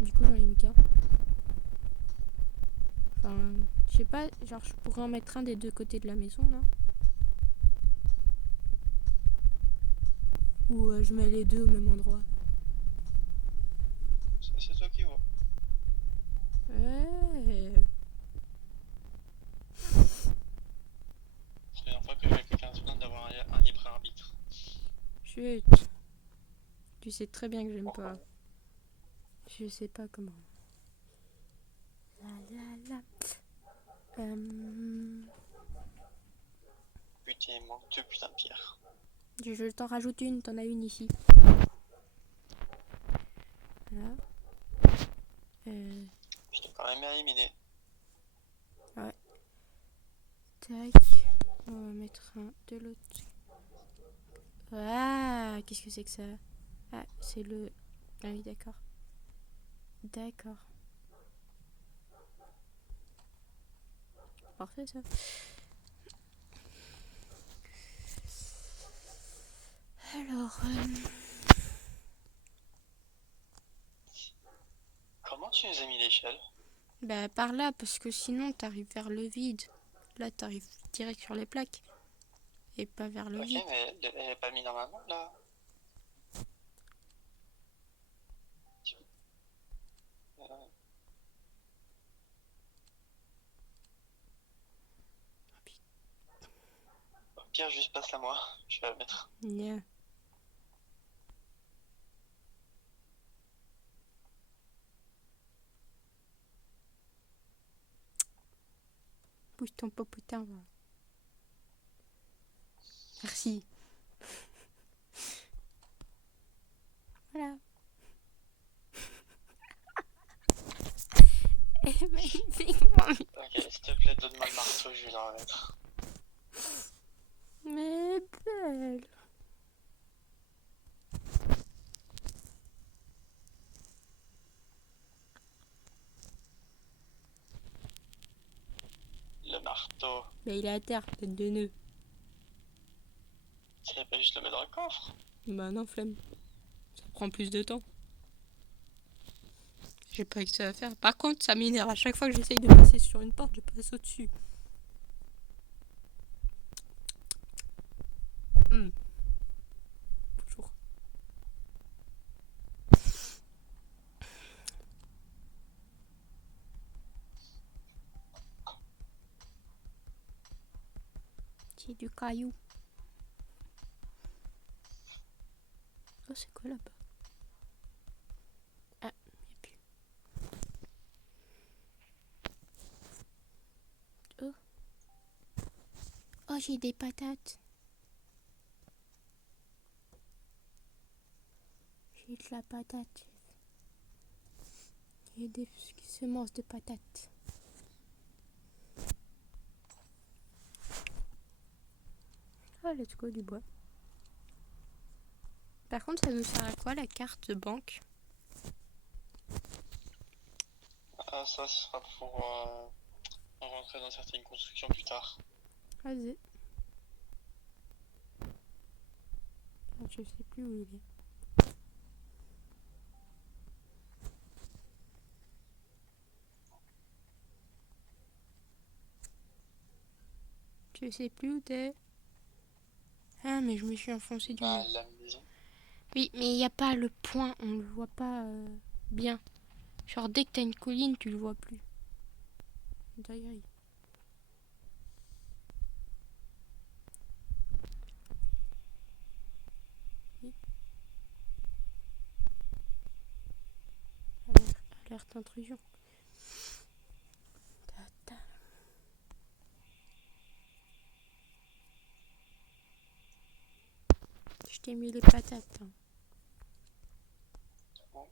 Du coup, j'en ai mis qu'un. Enfin, je sais pas, genre je pourrais en mettre un des deux côtés de la maison là. Ou je mets les deux au même endroit. Ça, c'est toi qui vois. Ouais. Première fois que je vois quelqu'un se plaindre d'avoir un libre arbitre. Chut. Tu sais très bien que j'aime Pourquoi? pas. Je sais pas comment. La la la. Putain, il manque deux putains de pierres. Je t'en rajoute une, t'en as une ici. Voilà. Je t'ai quand même éliminé. Ouais. Tac. On va mettre un de l'autre. Ah, qu'est-ce que c'est que ça? Ah, c'est le... Ah oui, d'accord. D'accord. Parfait, ça. Alors... Comment tu nous as mis l'échelle? Bah, par là, parce que sinon, t'arrives vers le vide. Là, t'arrives direct sur les plaques. Et pas vers le Ok, vide. mais elle est pas mise normalement là. Euh, Au pire, juste passe-la moi. Je vais la mettre. Yeah. Pousse ton popotin, va. Merci. Voilà. Magnifiquement. Ok, s'il te plaît, donne-moi le marteau, je vais la remettre. Mais belle. Le marteau. Mais il est à terre, tête de nœud. Tu savais pas juste le mettre dans le coffre? Bah non, flemme. Ça prend plus de temps. J'ai pas que ça à faire. Par contre, ça m'énerve. À chaque fois que j'essaye de passer sur une porte, je passe au-dessus. Bonjour. C'est du caillou. Oh, c'est quoi là-bas? Ah, y'a plus. Oh. Oh, j'ai des patates. J'ai de la patate. J'ai des semences de patates. Ah, let's go du bois. Par contre, ça nous sert à quoi la carte de banque? Ah, ça, ce sera pour rentrer dans certaines constructions plus tard. Vas-y. Je sais plus où il est. Je sais plus où t'es. Ah, mais je me suis enfoncé du Bah, nez. la maison. Oui, mais il n'y a pas le point, on le voit pas bien. Genre, dès que t'as une colline, tu le vois plus. D'ailleurs, alerte intrusion. Je t'ai mis les patates. Hein. Ok.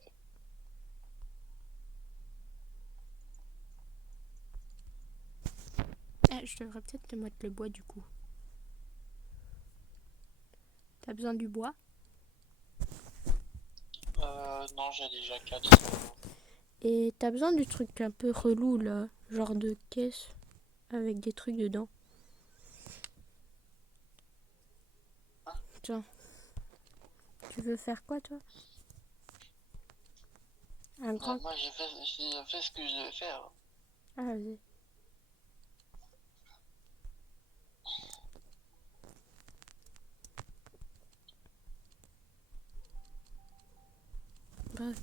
Ah, je devrais peut-être te mettre le bois du coup. T'as besoin du bois? Non, j'ai déjà 4. Et t'as besoin du truc un peu relou là, genre de caisse avec des trucs dedans. Tiens, tu veux faire quoi toi? Ah grand... Moi, j'ai fait ce que je devais faire. Ah, vas-y. Bref.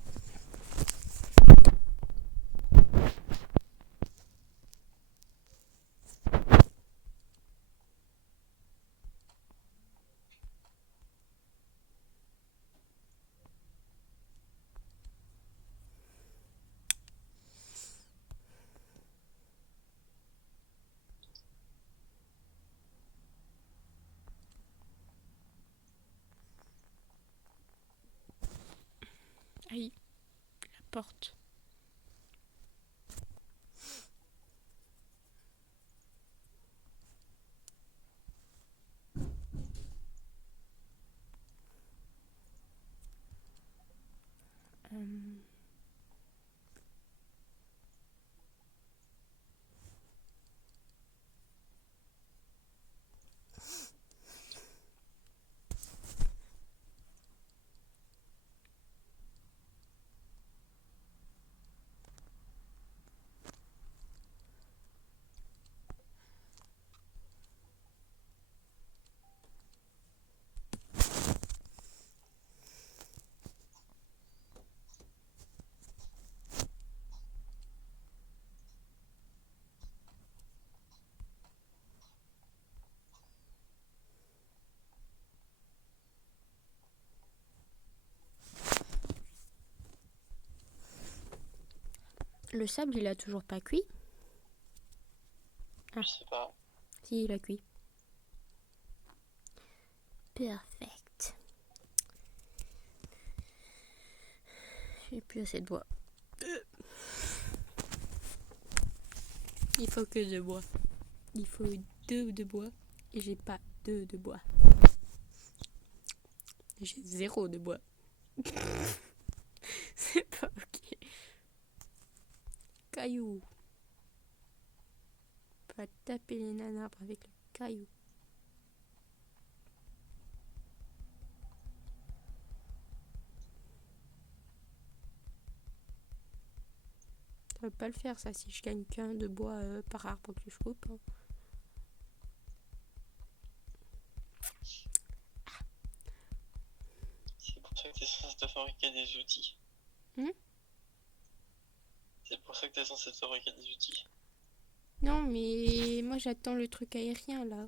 Aïe, la porte. Euh, Le sable, il a toujours pas cuit? Je sais pas. Si, il a cuit. Perfect. J'ai plus assez de bois. Il faut que de bois. Il faut 2 de bois. Et j'ai pas 2 de bois. J'ai 0 de bois. C'est pas ok. Caillou. Pas taper les nanarbres avec le caillou. Ça va pas le faire ça si je gagne qu'un de bois par arbre que je coupe. Hein. C'est pour ça que t'es censé te fabriquer des outils. C'est pour ça que t'es censé te fabriquer des outils. Non mais moi j'attends le truc aérien là.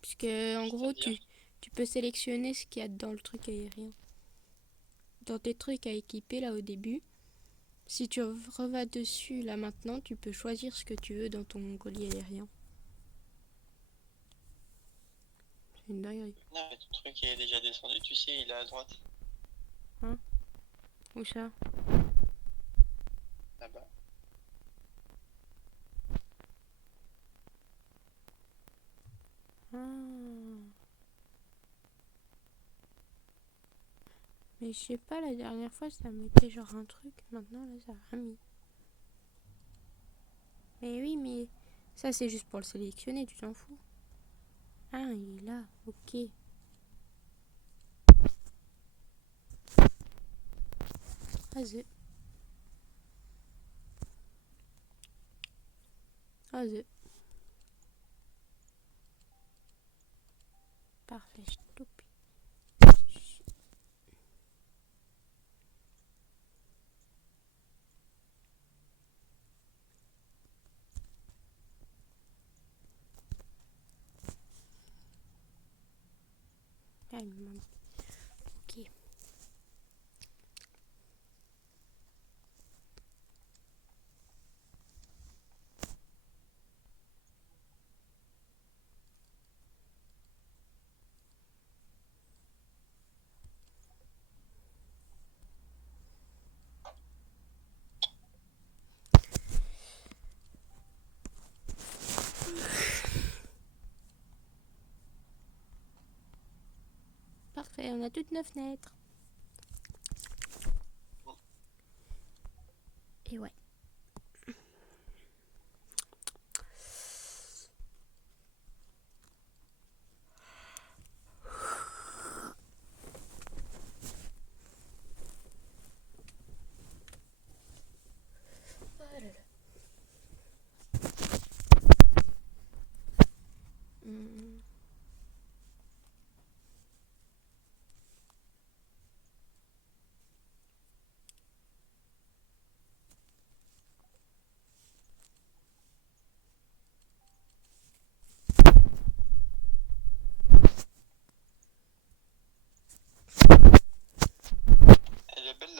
Puisque en gros tu peux sélectionner ce qu'il y a dans le truc aérien. Dans tes trucs à équiper là au début. Si tu revas dessus là maintenant, tu peux choisir ce que tu veux dans ton collier aérien. C'est une dinguerie. Non, mais ton truc il est déjà descendu, tu sais, il est à droite. Hein? Où ça? Là-bas. Ah. Mais je sais pas, la dernière fois ça mettait genre un truc, maintenant là ça a mis. Mais oui, mais ça c'est juste pour le sélectionner, tu t'en fous. Ah, il est là, ok. Vas-y. Vas-y. Parfait, je t'oupe. Ah, il me manque. Ok. Parfait, on a toutes nos fenêtres. Et ouais.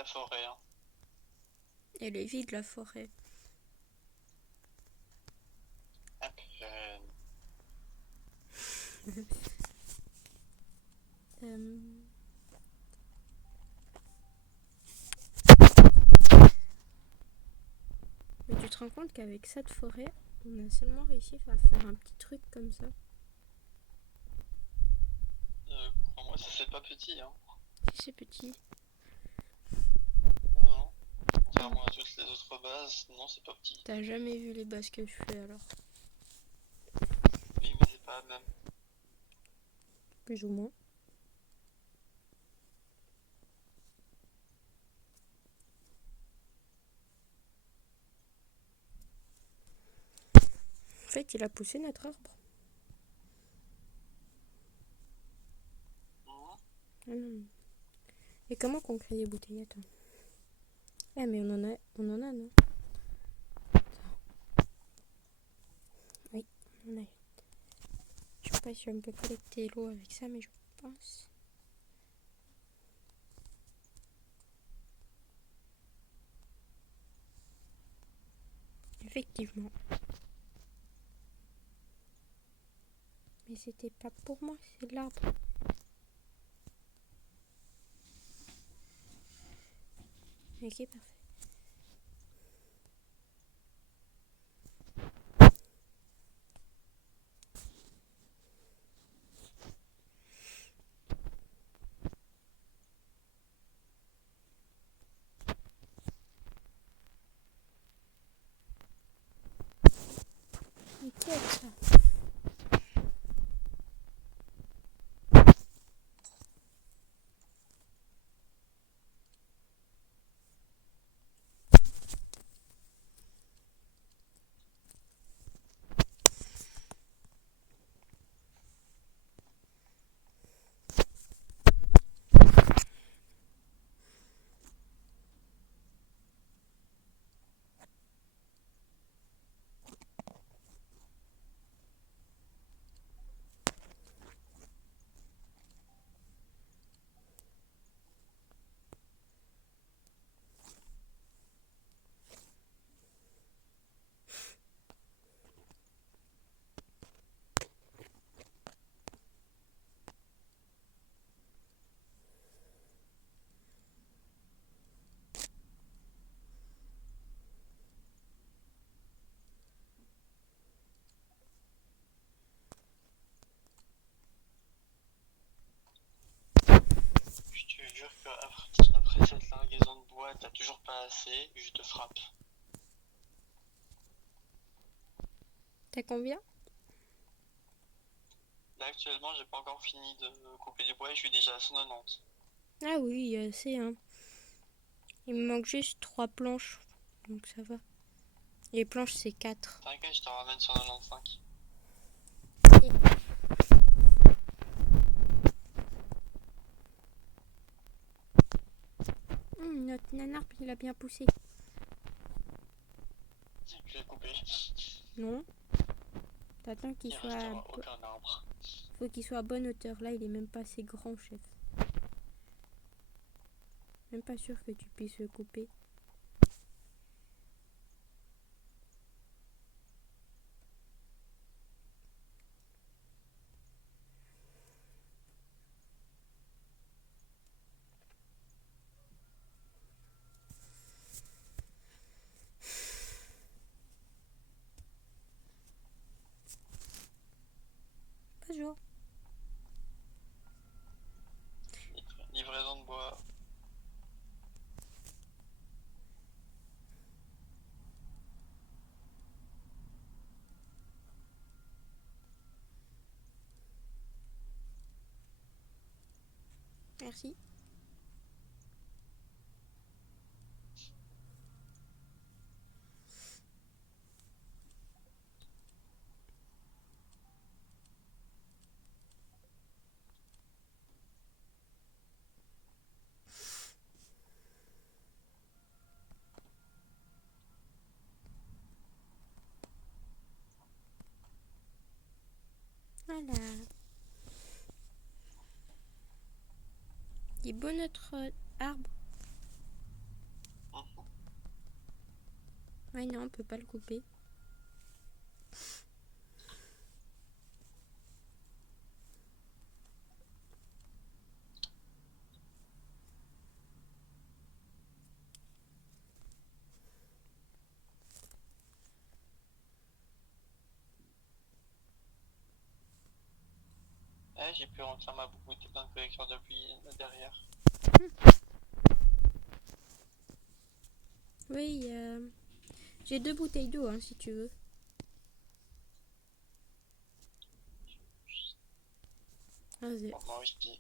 forêt. Hein. Elle est vide la forêt. À peine. Euh, Mais tu te rends compte qu'avec cette forêt, on a seulement réussi à faire un petit truc comme ça. Crois-moi, ça c'est pas petit. Hein. Si c'est petit. Non, non. Contrairement à toutes les autres bases, non, c'est pas petit. T'as jamais vu les bases que je fais alors? Oui, mais c'est pas la même. Plus ou moins. En fait, il a poussé notre arbre. Ah non. Et comment qu'on crée des bouteilles? Attends. Ah mais on en a non? Oui, on en a. Je sais pas si on peut collecter l'eau avec ça, mais je pense. Effectivement. Mais c'était pas pour moi, c'est l'arbre. Ok, parfait. Nickel ça. Je te jure qu'après cette largaison de bois, t'as toujours pas assez, je te frappe. T'as combien? Là actuellement, j'ai pas encore fini de couper du bois et je suis déjà à 190. Ah oui, assez hein. Il me manque juste 3 planches, donc ça va. Les planches c'est 4. T'inquiète, je te ramène 195. Notre nanarpe il a bien poussé. Je vais couper. Non? T'attends qu'il Il soit. restera aucun arbre. Faut qu'il soit à bonne hauteur. Là, il est même pas assez grand, chef. Même pas sûr que tu puisses le couper. Bonjour. Livraison de bois. Merci. Voilà. Il est beau notre arbre. Ouais, non, on peut pas le couper. Eh, j'ai pu remplir ma bouteille d'un collecteur de billes derrière. Oui, j'ai 2 bouteilles d'eau, hein, si tu veux. Vas-y. Bon, moi aussi.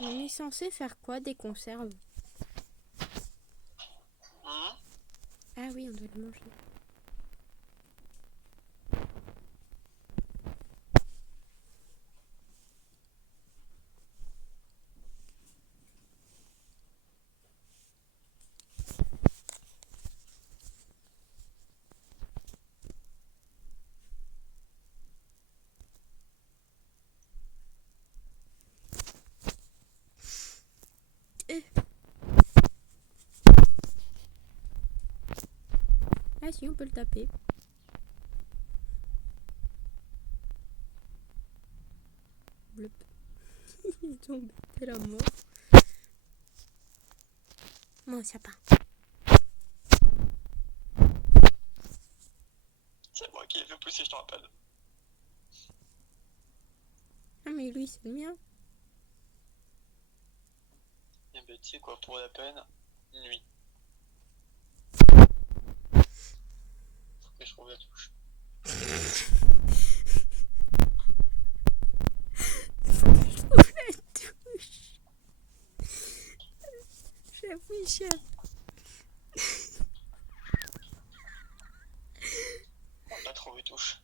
On est censé faire quoi? Des conserves? Hum, Ah oui, on doit le manger. Ah si, on peut le taper. Blop. Il est tombé, c'est la mort. Mon sapin. c'est moi qui ai fait pousser, je te rappelle. Ah mais lui, c'est le mien. Et ben, tu sais quoi, pour la peine, nuit. Faut que je trouve la touche. Chef, oui, chef. On n'a pas trouvé touche.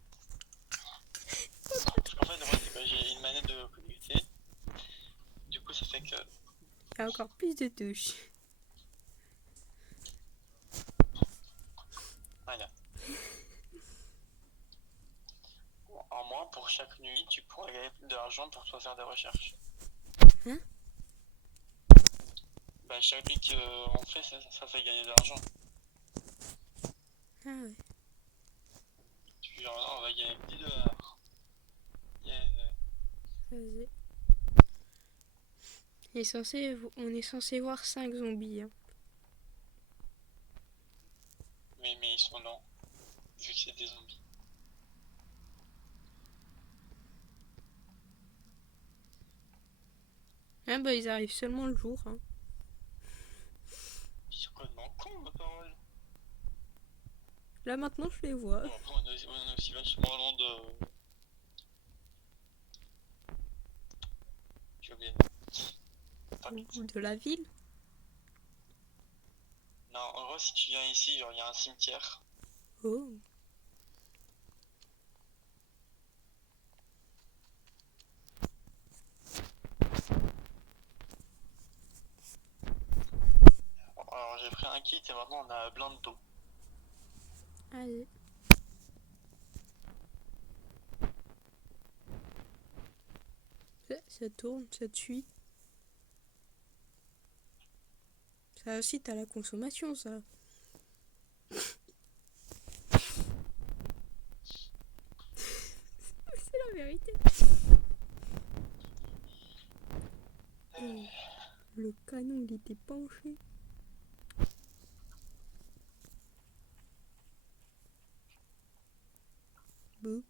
Parce qu'en fait, le problème, c'est que j'ai une manette de connecté. Du coup, ça fait que. Il y a encore plus de touches. Voilà. Bon, en moins, pour chaque nuit, tu pourras gagner de l'argent pour toi faire des recherches. Hein? Bah, chaque nuit qu'on fait, ça fait gagner de l'argent. Ah ouais. Genre là, on va gagner 10 $. Yeah. Vas-y. On est censé voir 5 zombies. Hein. Oui, mais ils sont lents, vu que c'est des zombies. Ah bah ils arrivent seulement le jour. Hein. Ils sont complètement cons, ma parole. Là maintenant je les vois. Bon, après, on est aussi vachement loin de. J'ai oublié. Pas vite. Ou de la ville. Non, en gros, si tu viens ici, genre, il y a un cimetière. Oh. Alors, j'ai pris un kit et maintenant on a plein d'eau. Allez. Ça tourne, ça te suit. Ça incite à la consommation, ça. C'est la vérité. Le canon, il était penché. Bouh.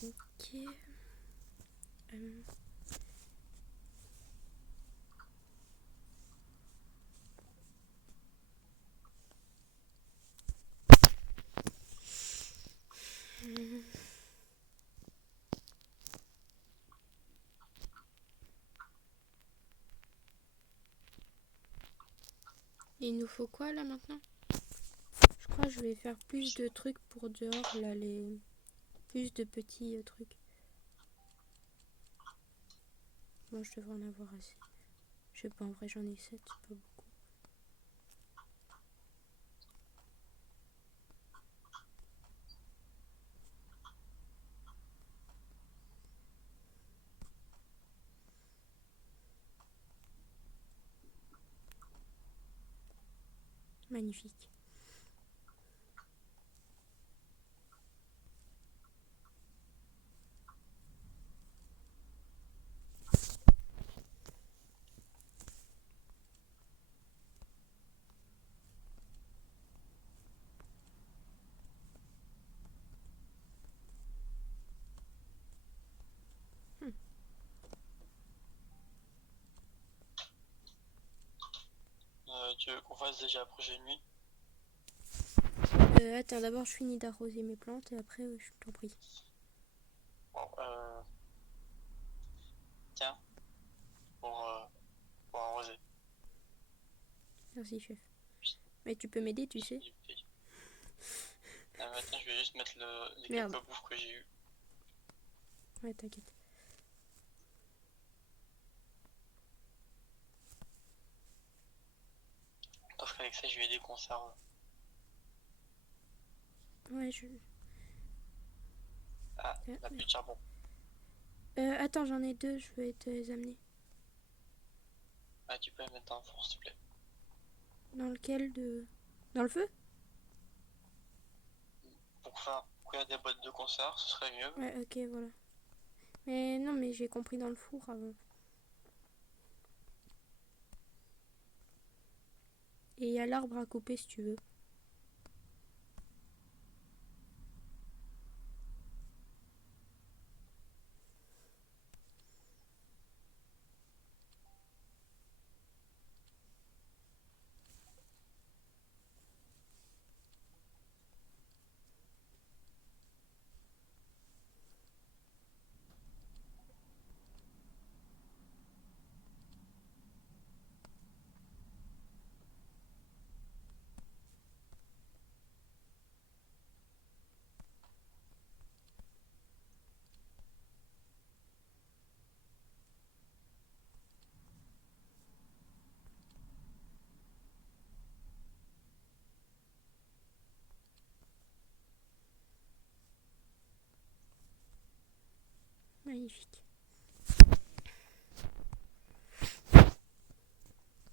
Ok. Et il nous faut quoi là maintenant? Je crois que je vais faire plus de trucs pour dehors là, les plus de petits trucs. Bon, je devrais en avoir assez. Je sais pas, en vrai j'en ai 7, c'est pas beaucoup. Magnifique. Tu veux qu'on fasse déjà projet de nuit? Attends, d'abord je finis d'arroser mes plantes et après je t'en prie. Bon, tiens, pour, euh, pour arroser. Merci chef. Mais tu peux m'aider, tu sais. Attends, je vais juste mettre les Merde. quelques bouffes que j'ai eu. Ouais, t'inquiète. Parce qu'avec ça, j'ai eu des conserves. Ouais, je... Ah, Ah, la plus merde. de charbon. Attends, j'en ai deux, je vais te les amener. Ah, tu peux les mettre dans le four, s'il te plaît. Dans lequel de... Dans le feu? Pour faire cuire des boîtes de conserve, ce serait mieux. Ouais, ok, voilà. Mais non, mais j'ai compris dans le four avant. Et il y a l'arbre à couper si tu veux. Magnifique.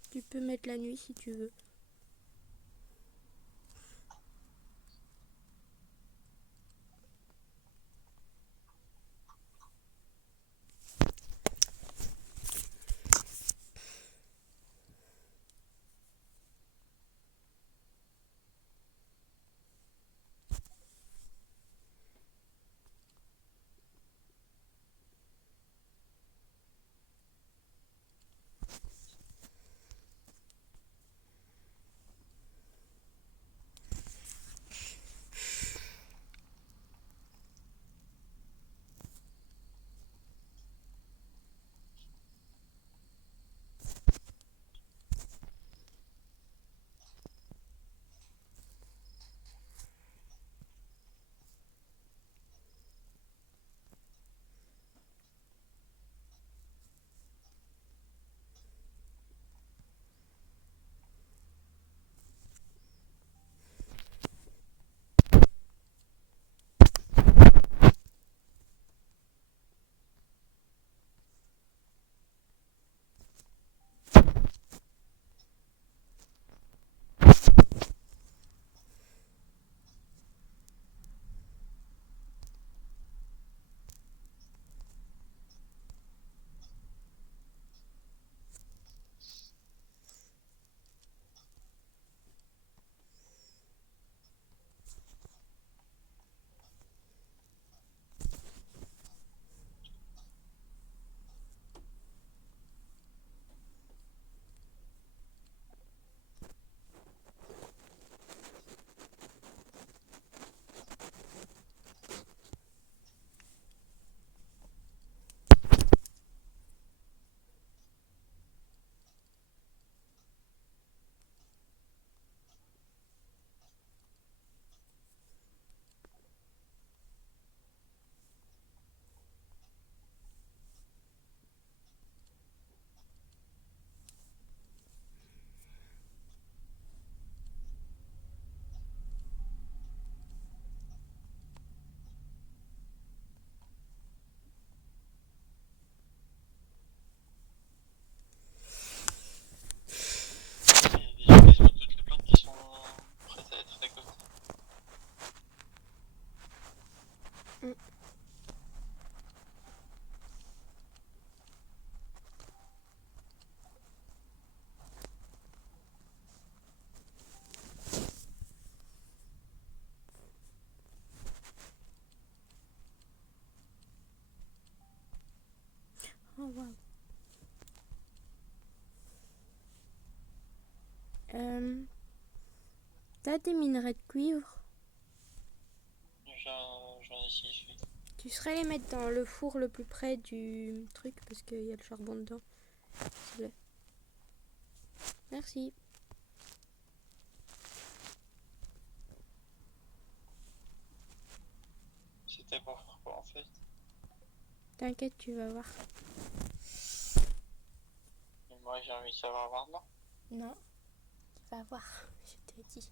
Tu peux mettre la nuit si tu veux. T'as des minerais de cuivre? J'en ai 6, oui. Tu saurais les mettre dans le four le plus près du truc parce qu'il y a le charbon dedans. S'il te plaît. Merci. C'était pour faire quoi en fait? T'inquiète, tu vas voir. Et moi j'ai envie de savoir maintenant. Non, tu vas voir, je t'ai dit.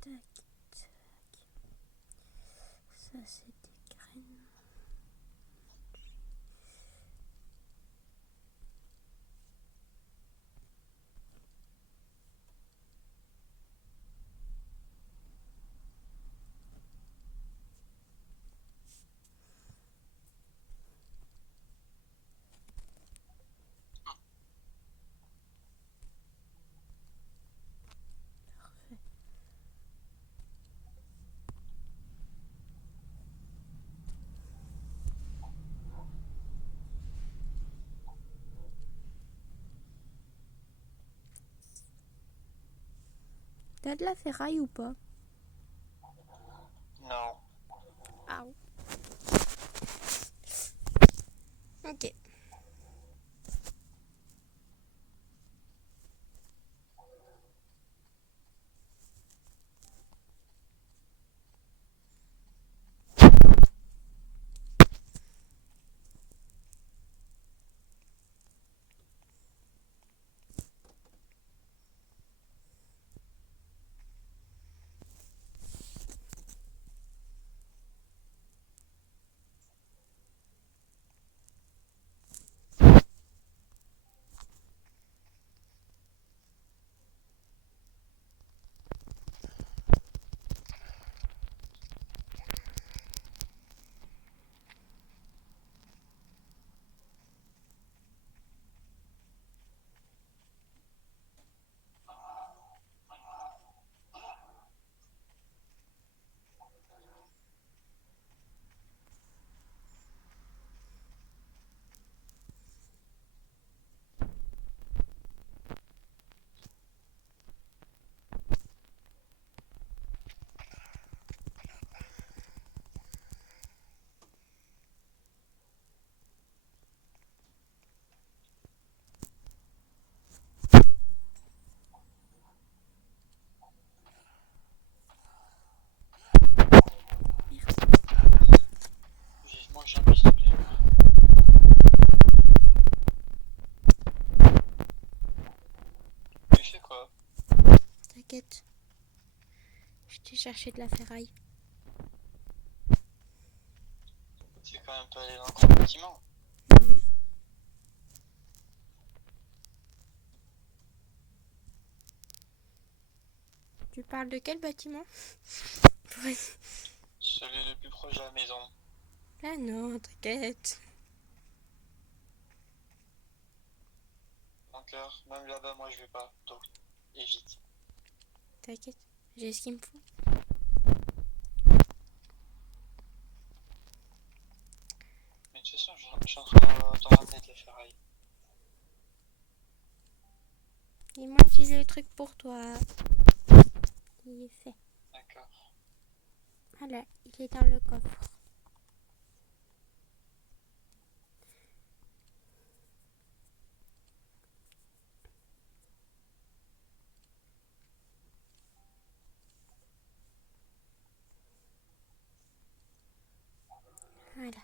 Tac, tac. Ça, c'est des graines. Parfait. T'as de la ferraille ou pas? Non. Ah. Ok. Vivement que jamais s'il te plaît. Tu fais quoi? T'inquiète. Je t'ai cherché de la ferraille. Tu es quand même pas allé dans le grand bâtiment. Non. Tu parles de quel bâtiment? Ouais. Celui le plus proche de la maison. Là, non, t'inquiète. Encore, même là-bas, moi je vais pas. Donc, évite. T'inquiète. J'ai ce qu'il me faut. Mais de toute façon, je suis en train d'en ramener de la ferraille. Et moi, j'ai le truc pour toi. Il est fait. D'accord. Voilà, il est dans le coffre. Voilà.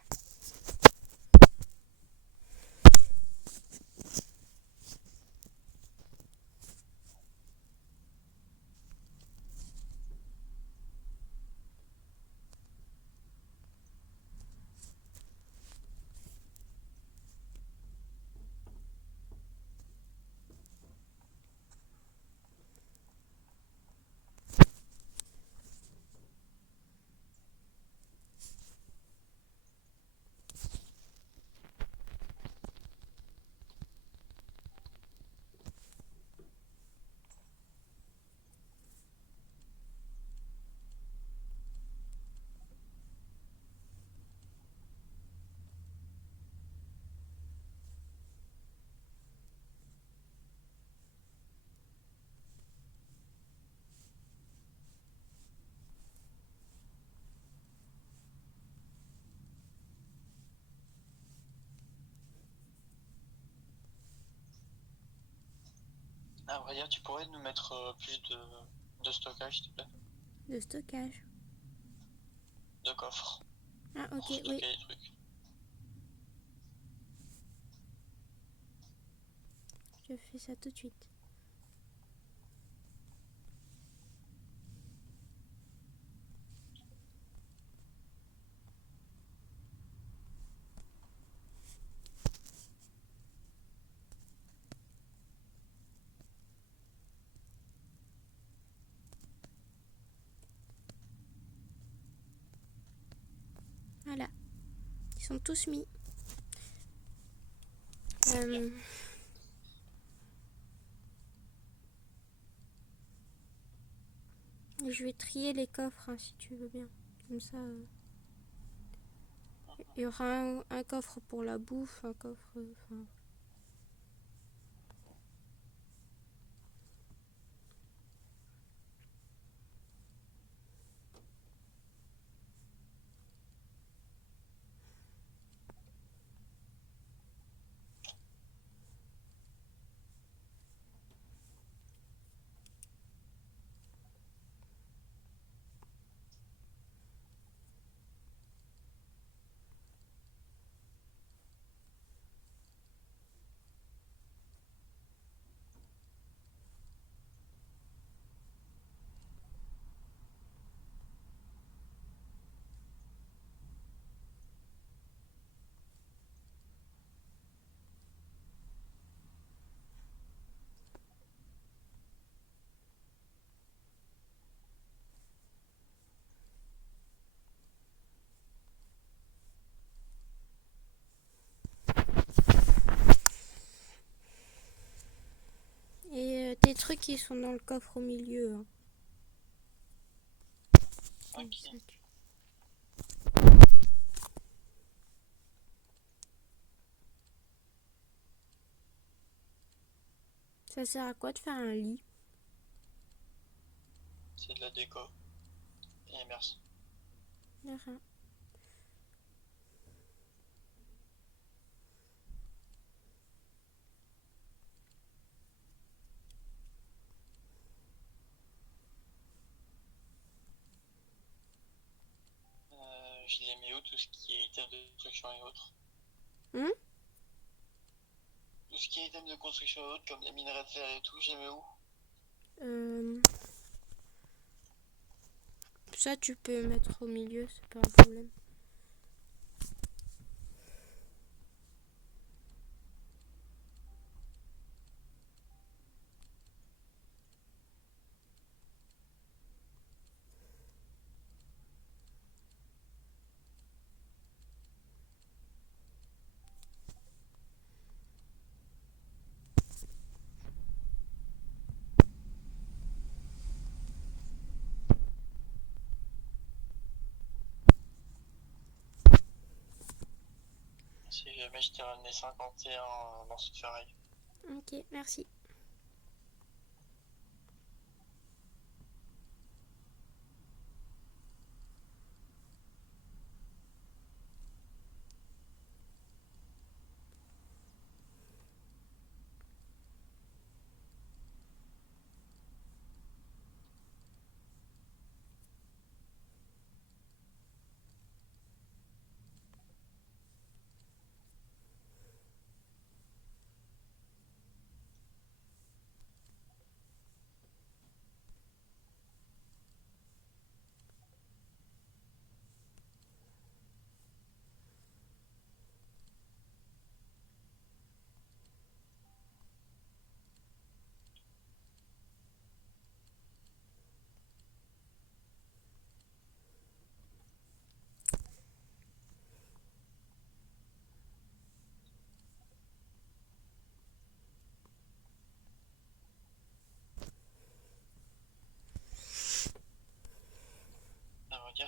Ah, Aurélia, tu pourrais nous mettre plus de stockage, s'il te plaît? De stockage. De coffres. Ah, Pour ok, oui. stocker les trucs. Je fais ça tout de suite. Voilà. Ils sont tous mis. Je vais trier les coffres hein, si tu veux bien. Comme ça, il y aura un coffre pour la bouffe, un coffre. Enfin, et tes trucs qui sont dans le coffre au milieu. Hein. Ok. Ça sert à quoi de faire un lit? C'est de la déco. Et merci. De rien. Je les mets où, tout ce qui est item de construction et autres? Hum Tout ce qui est item de construction et autres, comme les minerais de fer et tout, je les mets où? Ça, tu peux mettre au milieu, c'est pas un problème. Si jamais je t'ai ramené 51 morceaux de ferraille. Ok, merci.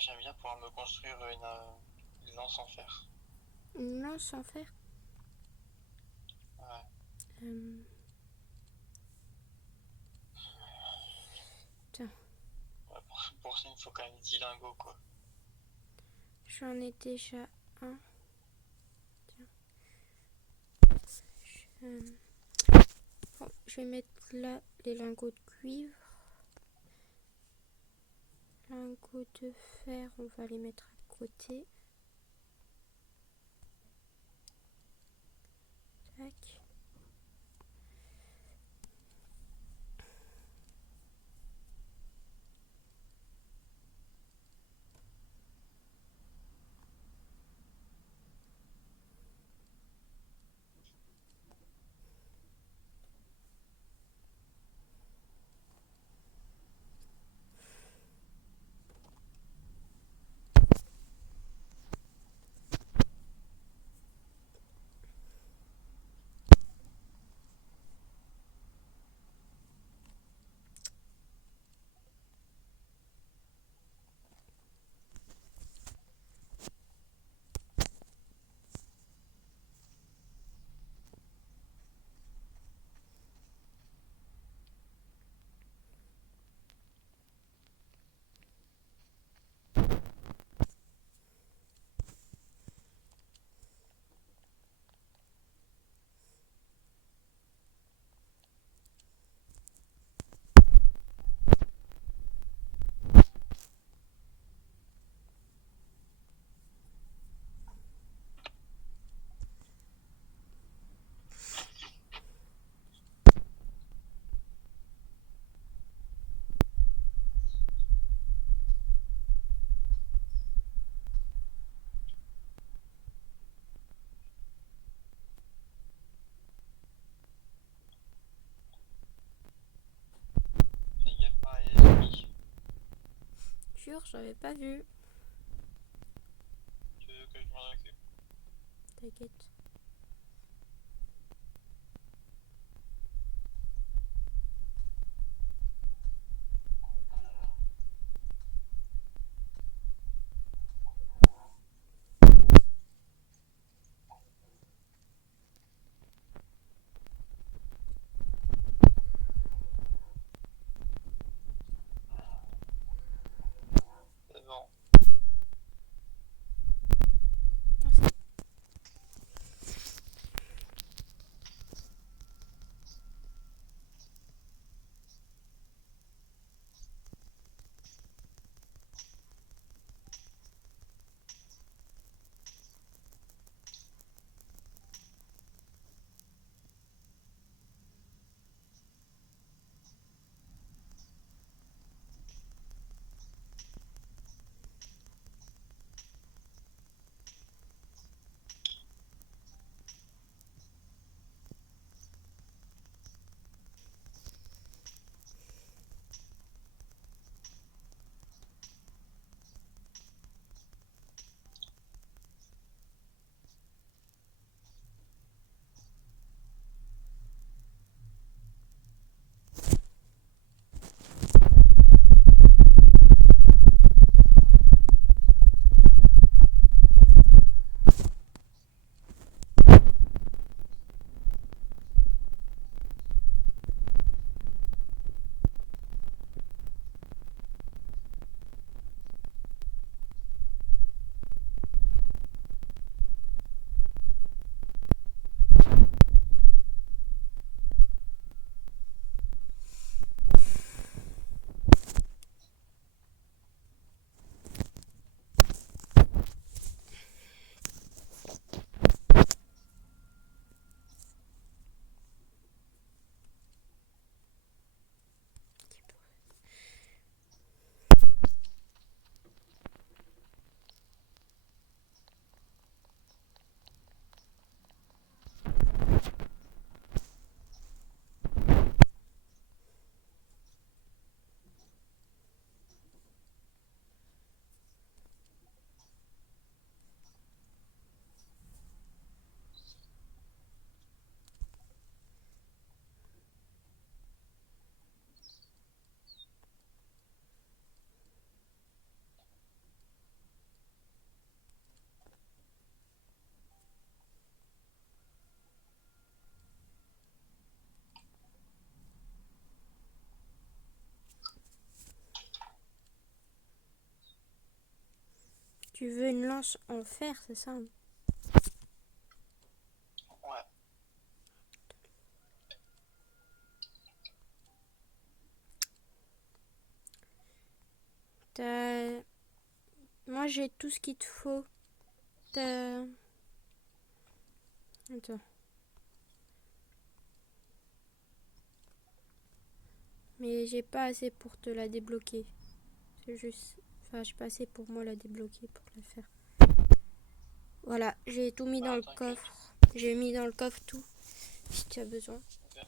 j'aime bien pouvoir me construire une lance en fer. Une lance en fer. Ouais. Tiens, Ouais, pour ça, il me faut quand même 10 lingots, quoi. j'en ai déjà un. Tiens. Bon, je vais mettre là les lingots de cuivre. Lingots de fer, on va les mettre à côté. Tac. Fais gaffe par les ennemis. Jure, j'avais pas vu. Tu veux que je m'en occupe? T'inquiète. C'est bon. Merci. Tu veux une lance en fer, c'est ça? Ouais. T'as... Moi, j'ai tout ce qu'il te faut. T'as... Attends. Mais j'ai pas assez pour te la débloquer. C'est juste... Enfin, j'ai pas assez pour moi la débloquer pour la faire. Voilà, j'ai tout mis dans le T'inquiète. coffre. J'ai mis dans le coffre tout, si tu as besoin. Ok.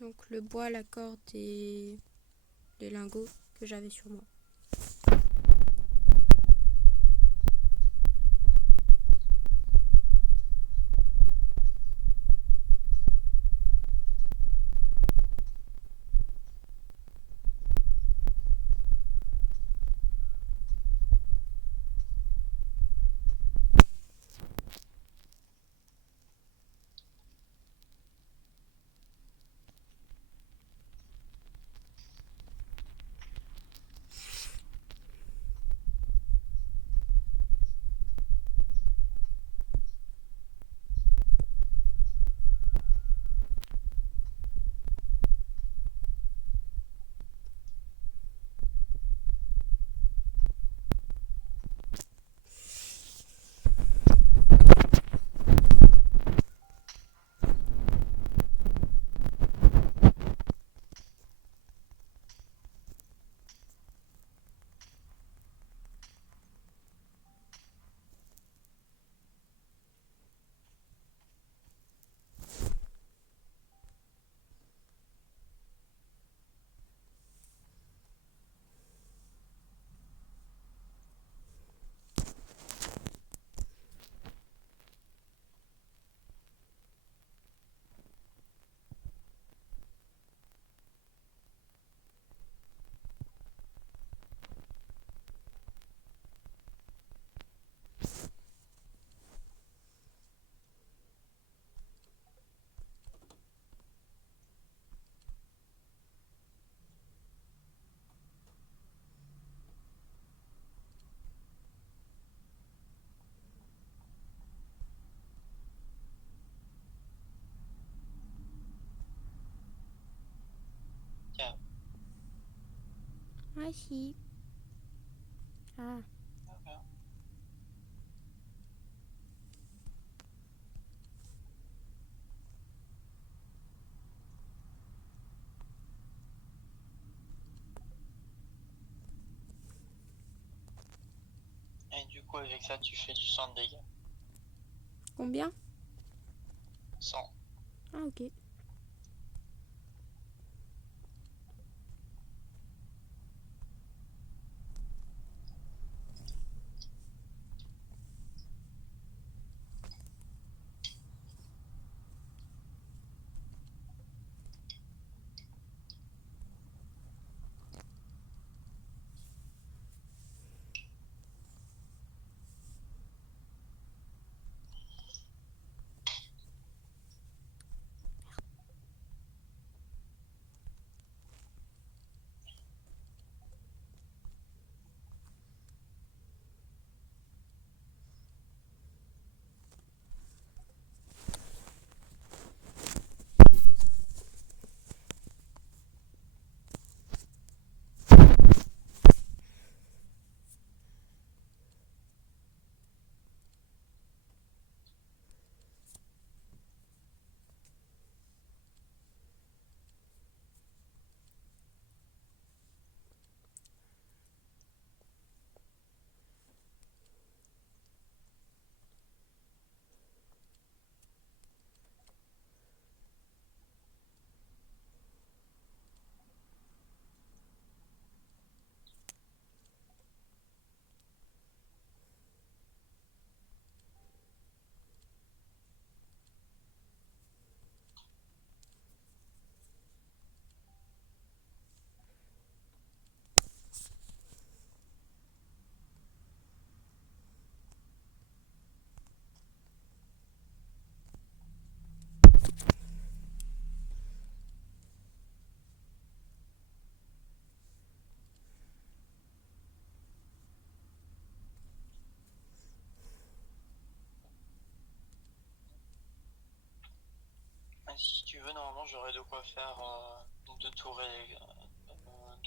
Donc le bois, la corde et les lingots que j'avais sur moi. Tiens. Ah si. Ah. Ok. Et du coup, avec ça, tu fais du 100 de dégâts. Combien? 100. Ah ok. Si tu veux, normalement, j'aurais de quoi faire deux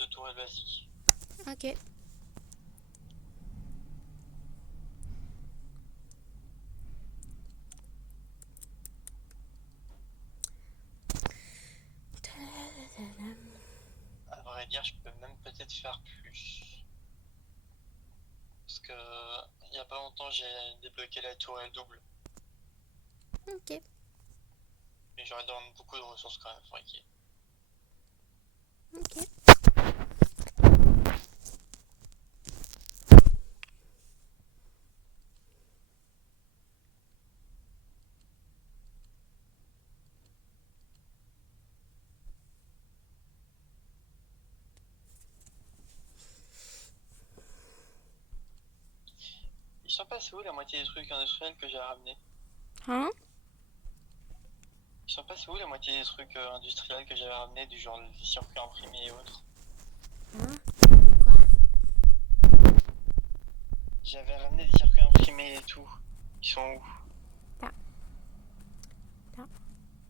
tourelles basiques. Ok. À vrai dire, je peux même peut-être faire plus. Parce que il y a pas longtemps, j'ai débloqué la tourelle double. Ok. Mais j'aurais demandé beaucoup de ressources quand même, fabriquer. Ok. Ils sont passés où la moitié des trucs industriels que j'ai ramenés? Hein? Ils sont passés où la moitié des trucs industriels que j'avais ramenés, du genre des circuits imprimés et autres? Hein? De quoi? J'avais ramené des circuits imprimés et tout. Ils sont où? Ta. Ta.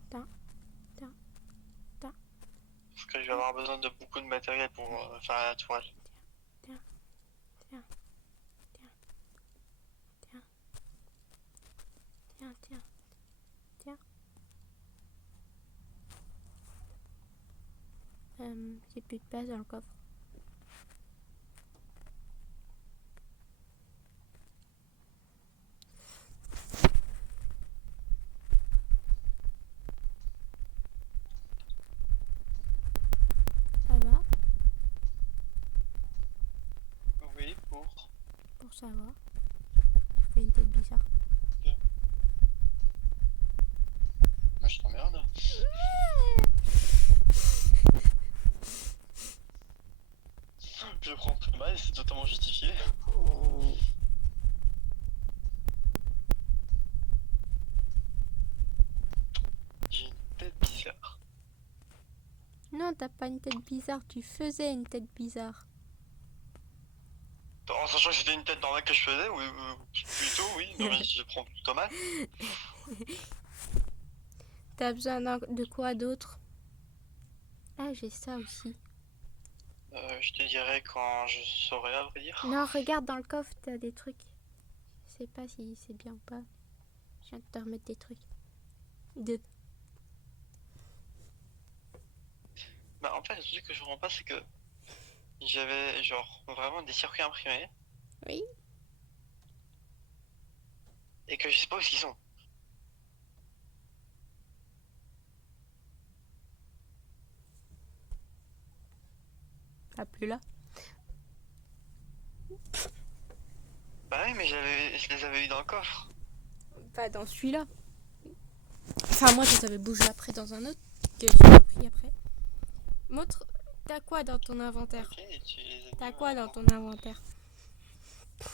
Ta. Ta. Ta. Parce que je vais avoir besoin de beaucoup de matériel pour faire la toile. Tiens. Tiens. Tiens. Tiens. Tiens. Tiens. Tiens. J'ai plus de place dans le coffre. Ça va? Oui, pour. Pour savoir. Tu fais une tête bizarre. Moi je t'emmerde. Je le prends très mal et c'est totalement justifié. J'ai une tête bizarre. Non, t'as pas une tête bizarre. Tu faisais une tête bizarre. En sachant que c'était une tête normale que je faisais, oui, plutôt oui, non mais je prends plutôt mal. T'as besoin de quoi d'autre? Ah, j'ai ça aussi. Je te dirai quand je saurai, à vrai dire. Non, regarde dans le coffre, t'as des trucs. Je sais pas si c'est bien ou pas. Je viens de te remettre des trucs. Deux. Bah en fait, le truc que je comprends pas, c'est que j'avais genre vraiment des circuits imprimés Oui. et que je sais pas où ils sont. Pas plus là. Bah oui, mais je les avais eu dans le coffre. Pas dans celui-là. Enfin, moi, je les avais bougés après dans un autre que j'ai repris après. Montre, t'as quoi dans ton inventaire? Ok, et tu les as T'as mis quoi dans maintenant. ton inventaire?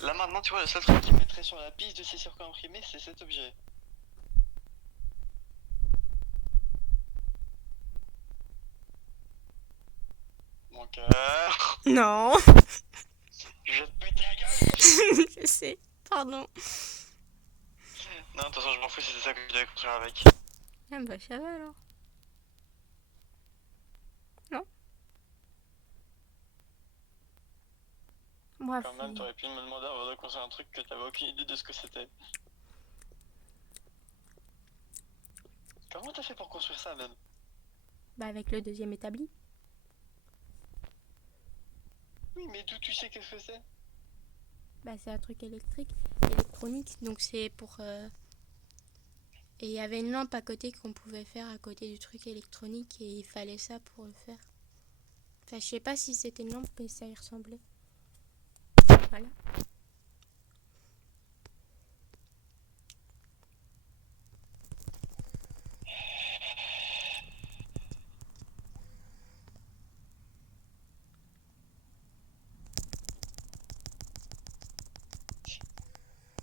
Là maintenant, tu vois, le seul truc qui me mettrait sur la piste de ces circuits imprimés, c'est cet objet. Mon cœur. Non. Je vais te péter la gueule. Je sais. Pardon. Non, de toute façon, je m'en fous, c'était ça que je devais construire avec. Ah bah ça va alors. Non. Bref. Quand même, t'aurais pu me demander avant de construire un truc que t'avais aucune idée de ce que c'était. Comment t'as fait pour construire ça même? Bah avec le deuxième établi. Oui, mais d'où tu sais qu'est-ce que c'est? Bah c'est un truc électronique. Donc c'est pour... Et il y avait une lampe à côté qu'on pouvait faire à côté du truc électronique et il fallait ça pour le faire. Enfin, je sais pas si c'était une lampe, mais ça y ressemblait. Voilà.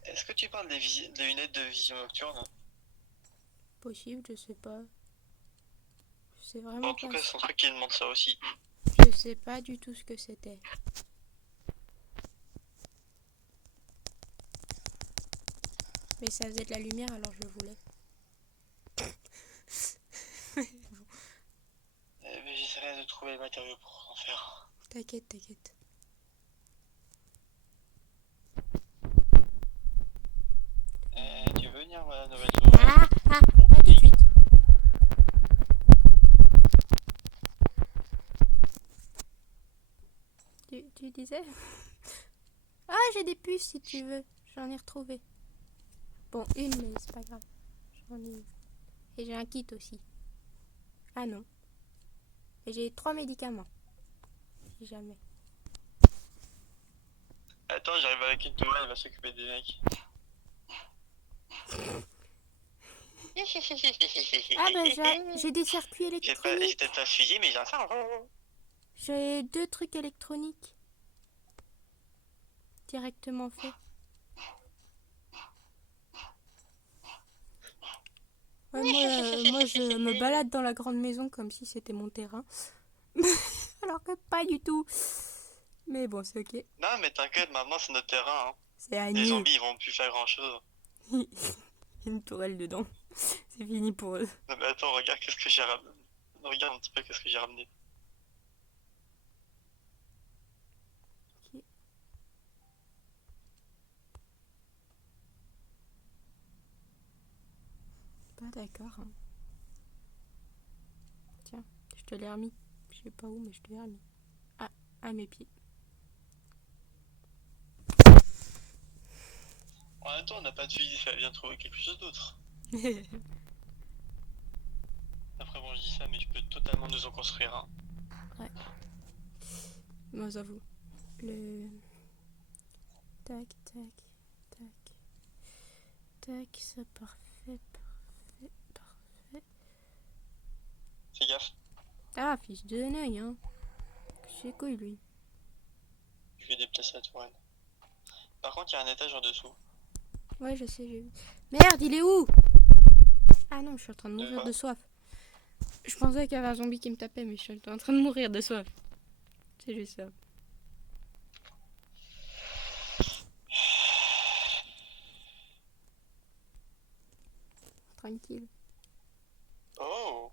Est-ce que tu parles des lunettes de vision nocturne? Possible, je sais pas. Je sais En vraiment tout pas. cas, c'est un truc qui demande ça aussi. Je sais pas du tout ce que c'était. Mais ça faisait de la lumière alors je le voulais. t'inquiète, t'inquiète. Tu veux venir à la nouvelle tour? Pas tout de suite. Tu disais? Ah, j'ai des puces si tu veux. J'en ai retrouvé. Bon, une, mais c'est pas grave. J'en ai une. Et j'ai un kit aussi. Ah non. Et j'ai 3 médicaments. Si jamais. Attends, j'arrive avec une tourelle, elle va s'occuper des mecs. Ah bah j'ai des circuits J'ai électroniques. peut-être pas fusillé, mais j'ai un cerveau. J'ai 2 trucs électroniques. Directement faits. Ouais, moi, je me balade dans la grande maison comme si c'était mon terrain. Alors que pas du tout. Mais bon, c'est ok. Non, mais t'inquiète, maintenant c'est notre terrain. Hein. C'est Les Agni. zombies, ils vont plus faire grand-chose. Il y a une tourelle dedans. C'est fini pour eux. Non, mais attends, regarde qu'est-ce que j'ai ramené. Regarde un petit peu qu'est-ce que j'ai ramené. Ok. Pas d'accord. Hein. Tiens, je te l'ai remis. Je sais pas où, mais je te l'ai remis. Ah, à mes pieds. En même temps, on n'a pas de fusil, il fallait bien trouver quelque chose d'autre. Après, bon, je dis ça, mais je peux totalement nous en construire un. Ouais. Moi, j'avoue. Le... Tac, tac, tac. Tac, c'est parfait, parfait, parfait. Fais gaffe, Ah, fils de nain, hein. C'est quoi, lui? je vais déplacer la tourelle. Par contre, il y a un étage en dessous. Ouais, je sais, j'ai vu. Merde, il est où? Ah non, je suis en train de mourir de soif. Je pensais qu'il y avait un zombie qui me tapait, mais je suis en train de mourir de soif. C'est juste ça. Tranquille. Oh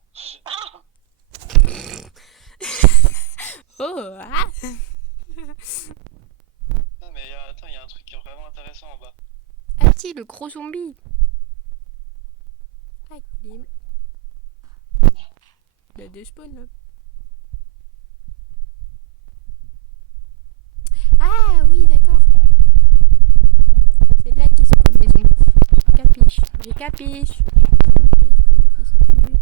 Oh, ah! Non, mais attends, il y a un truc qui est vraiment intéressant en bas. Ah, si, le gros zombie. Ah, il a des spawns, là. Ah, oui, d'accord. C'est de là qu'ils spawnent les zombies. Capiche. J'ai capiche. Je suis en train de mourir, comme de fils de pute.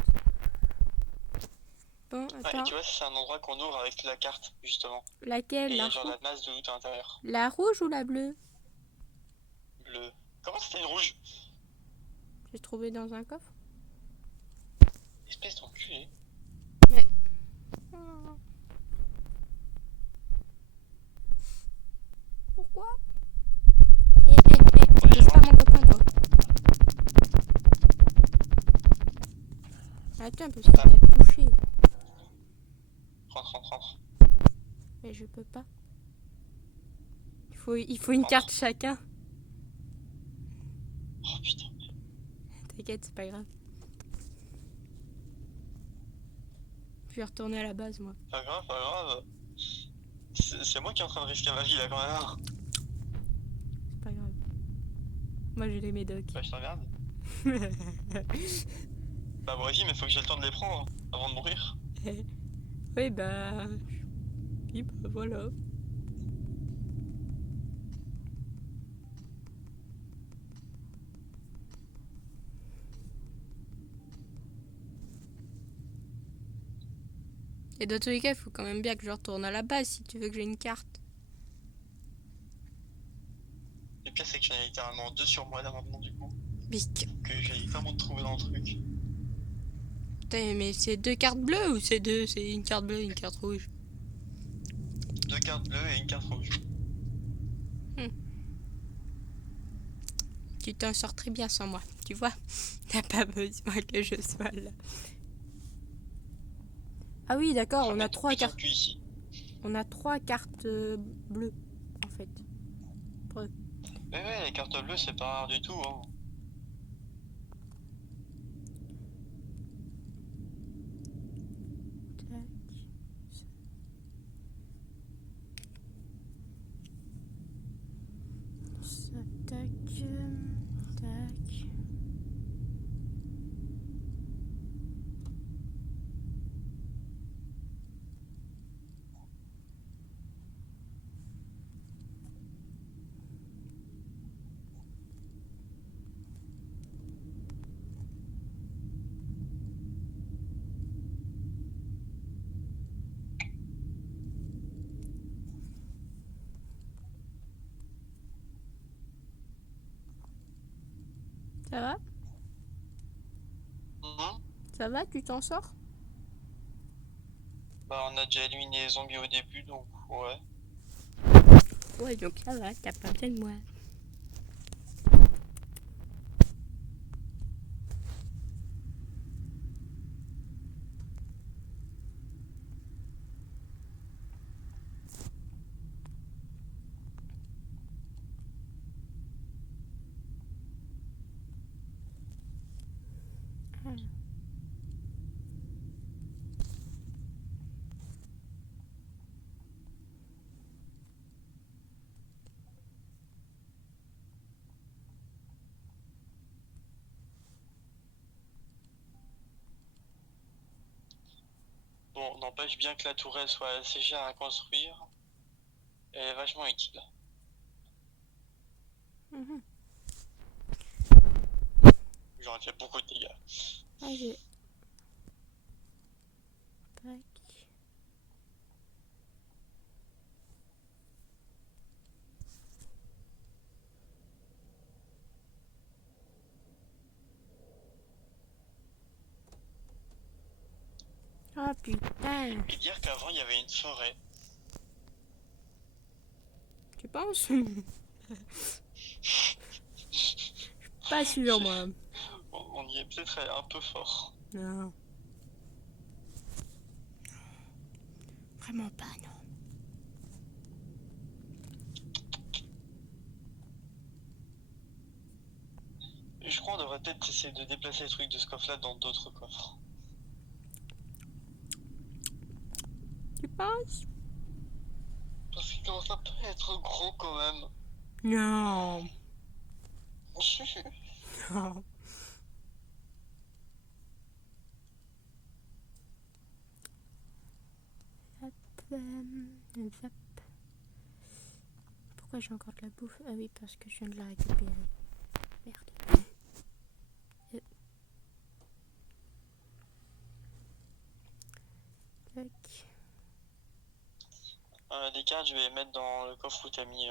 Bon, attends. Ouais, tu vois, c'est un endroit qu'on ouvre avec la carte, justement. Laquelle? Et il y La a genre rouge? la masse de loot à l'intérieur. La rouge ou la bleue? Bleu. Comment c'était une rouge? J'ai trouvé dans un coffre. Espèce d'enculé. Ouais. Pourquoi? Touche pas mon copain, toi. Attends, parce qu'il t'a touché. Rentre. Mais je peux pas. Il faut une carte chacun. Oh putain. T'inquiète, c'est pas grave. Je vais retourner à la base, moi. Pas grave. C'est moi qui est en train de risquer ma vie là quand même. C'est pas grave. Moi, j'ai les médocs. Bah, je t'emmerde. Bah, moi aussi, mais faut que j'ai le temps de les prendre avant de mourir. Oui, bah... Oui, bah voilà. Et dans tous les cas, il faut quand même bien que je retourne à la base si tu veux que j'ai une carte. Le pire, c'est que j'en ai littéralement 2 sur moi là maintenant, du coup. Bic. Que j'ai littéralement de trouver dans le truc. Putain, mais c'est 2 cartes bleues ou c'est une carte bleue et une carte rouge? 2 cartes bleues et une carte rouge. Tu t'en sors très bien sans moi, tu vois. T'as pas besoin que je sois là. Ah oui, d'accord, on a 3 cartes. Ici. On a 3 cartes bleues, en fait. Mais ouais, les cartes bleues, c'est pas rare du tout, hein. Ça va? Mhm. Ça va, tu t'en sors? Bah, on a déjà éliminé les zombies au début, donc ouais. Ouais, donc ça va, t'as pas besoin de moi. Bon, n'empêche bien que la tourelle soit assez chère à construire. Elle est vachement utile. Mhm. J'aurais fait beaucoup de dégâts. Ah, j'ai... Tac. Oh putain, Et dire qu'avant, il y avait une forêt. tu penses? Pas sûr, moi. On y est peut-être allé un peu fort. Non. Vraiment pas, non. Et je crois qu'on devrait peut-être essayer de déplacer les trucs de ce coffre-là dans d'autres coffres. Tu penses? Parce qu'il commence à pas être gros quand même. Non. Non. Hop, zap. Pourquoi j'ai encore de la bouffe? Ah oui, parce que je viens de la récupérer. Merde. Tac. Les cartes, je vais les mettre dans le coffre où t'as mis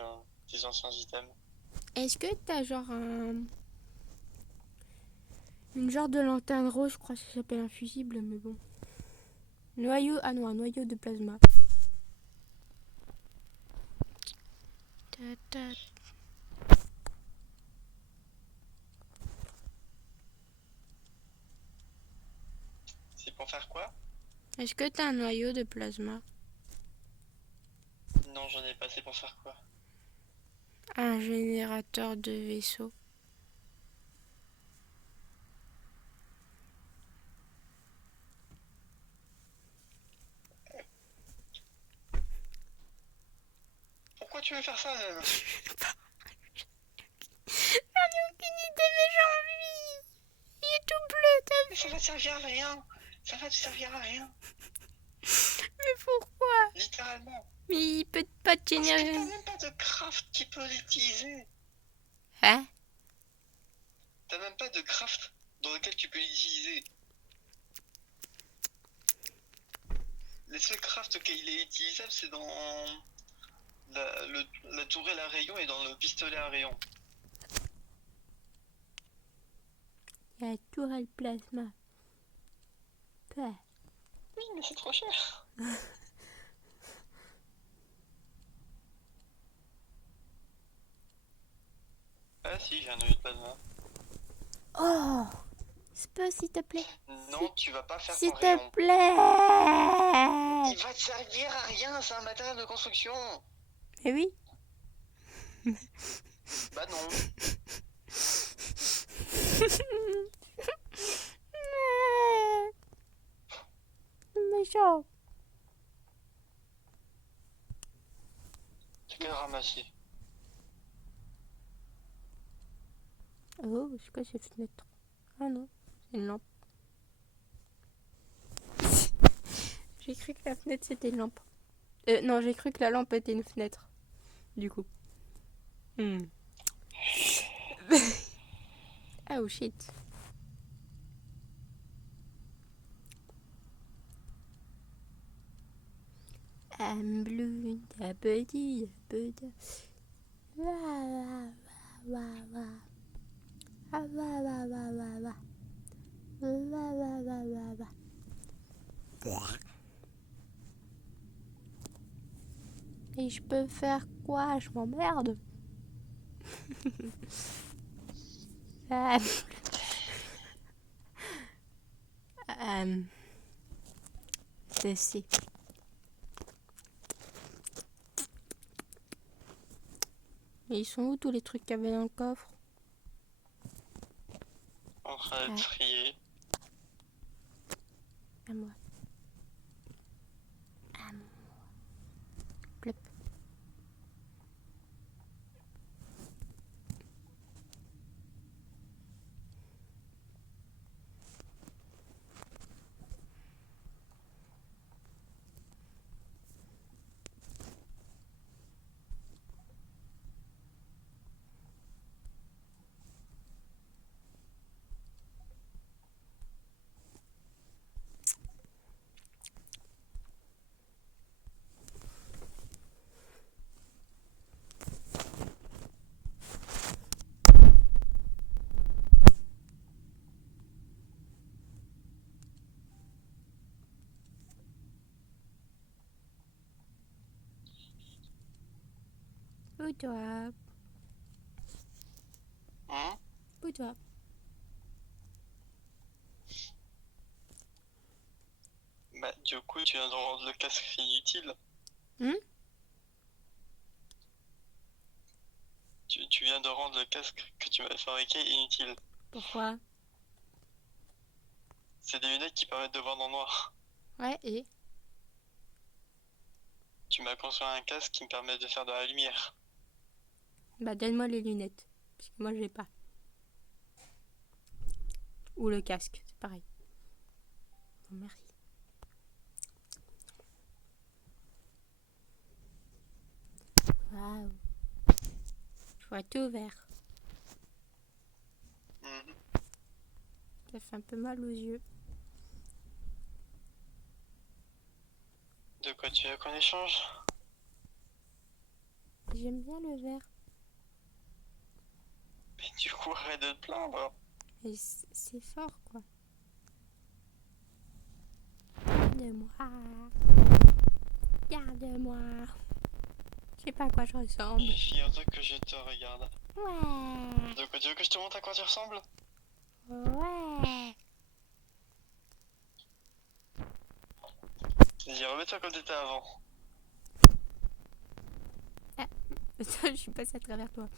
tes anciens items. Est-ce que t'as genre une genre de lanterne rose, je crois que ça s'appelle un fusible, mais bon. Noyau, ah non, un noyau de plasma. Ta, ta. C'est pour faire quoi? Est-ce que t'as un noyau de plasma? Non, j'en ai pas, c'est pour faire quoi? Un générateur de vaisseau. Pourquoi tu veux faire ça même? J'en ai aucune idée, mais j'ai envie. Il est tout bleu, t'as Mais ça va te servir à rien. Ça va te servir à rien. Mais pourquoi? Littéralement. Mais il peut pas te Parce que générer. t'as même pas de craft qui peut l'utiliser. Hein? T'as même pas de craft dans lequel tu peux l'utiliser. Les seuls crafts qu'il est utilisable, c'est dans la tourelle à rayon et dans le pistolet à rayon. Il y a la tourelle plasma. Quoi? Oui, mais c'est trop cher. Ah si, j'ai un œil de plasma. Oh! C'est pas s'il te plaît. Non, tu vas pas faire S'il ton te rayon. plaît! Il va te servir à rien, c'est un matériel de construction. Eh oui. Bah non. Méchant. C'est qu'à le ramasser. Oh, c'est quoi ces fenêtres? Ah non, c'est une lampe. J'ai cru que la fenêtre c'était une lampe. Non, j'ai cru que la lampe était une fenêtre. Du coup. Oh shit. I'm blue, da buddy, da buddy. Wa, wa, wa, wa. Ah, va, va, va, va, va. Va, va, va, va, va. Et je peux faire quoi? Je m'emmerde. Euh, euh, Ceci. Mais ils sont où tous les trucs qu'il y avait dans le coffre? En train d'être Ah. trié. À moi. À moi. Plop. Où toi? Hein? Où toi? Bah, du coup, tu viens de rendre le casque inutile. Hmm? Tu viens de rendre le casque que tu m'as fabriqué inutile. Pourquoi? C'est des lunettes qui permettent de voir dans le noir. Ouais, et? Tu m'as construit un casque qui me permet de faire de la lumière. Bah donne-moi les lunettes. Parce que moi j'ai pas. Ou le casque, c'est pareil. Bon, merci. Waouh. Je vois tout vert. Mhm. Ça fait un peu mal aux yeux. De quoi tu veux qu'on échange? J'aime bien le vert. Mais du coup, arrête de te plaindre. Et c'est fort quoi. Garde-moi. Garde-moi. Je sais pas à quoi je ressemble. Et figure-toi que je te regarde. Ouais. De quoi tu veux que je te montre à quoi tu ressembles? Ouais. Vas-y, remets-toi comme t'étais avant. Je suis passée à travers toi.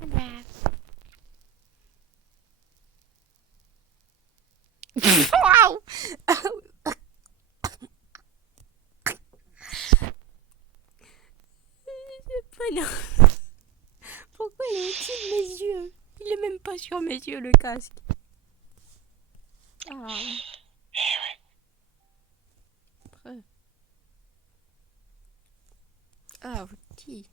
Voilà. Waouh. Non. Pourquoi il est au-dessus de mes yeux? Il est même pas sur mes yeux le casque. Ah. Après. Ah, petit.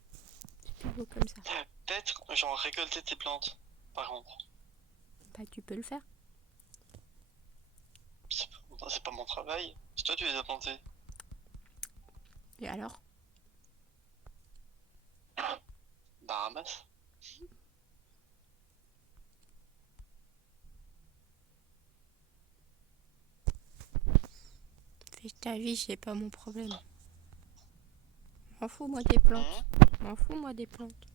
C'est plus beau comme ça. Peut-être, genre, récolter tes plantes, par contre. Bah, tu peux le faire. C'est pas mon travail. C'est toi, tu les as plantées. Et alors? Bah, ramasse. Fais ta vie, c'est pas mon problème. M'en fous, moi, des plantes. M'en fous, moi, des plantes.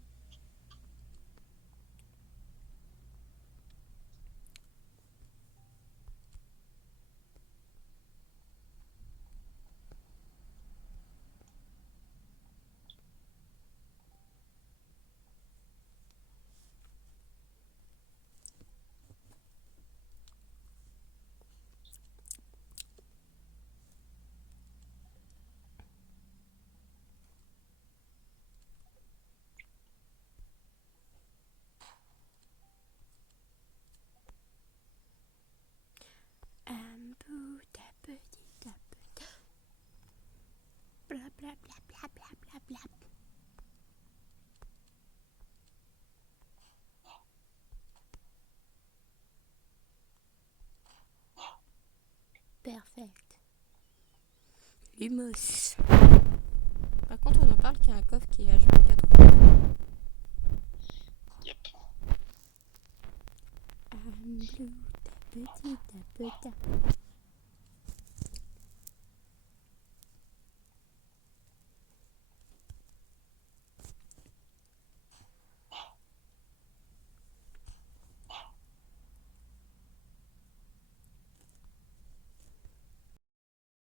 Un bout à petit à petit. Bla bla bla bla bla bla bla. Perfect. Lumos. Par contre, on en parle qu'il y a un coffre qui est H24. Yep. blue, ta petite tapeta.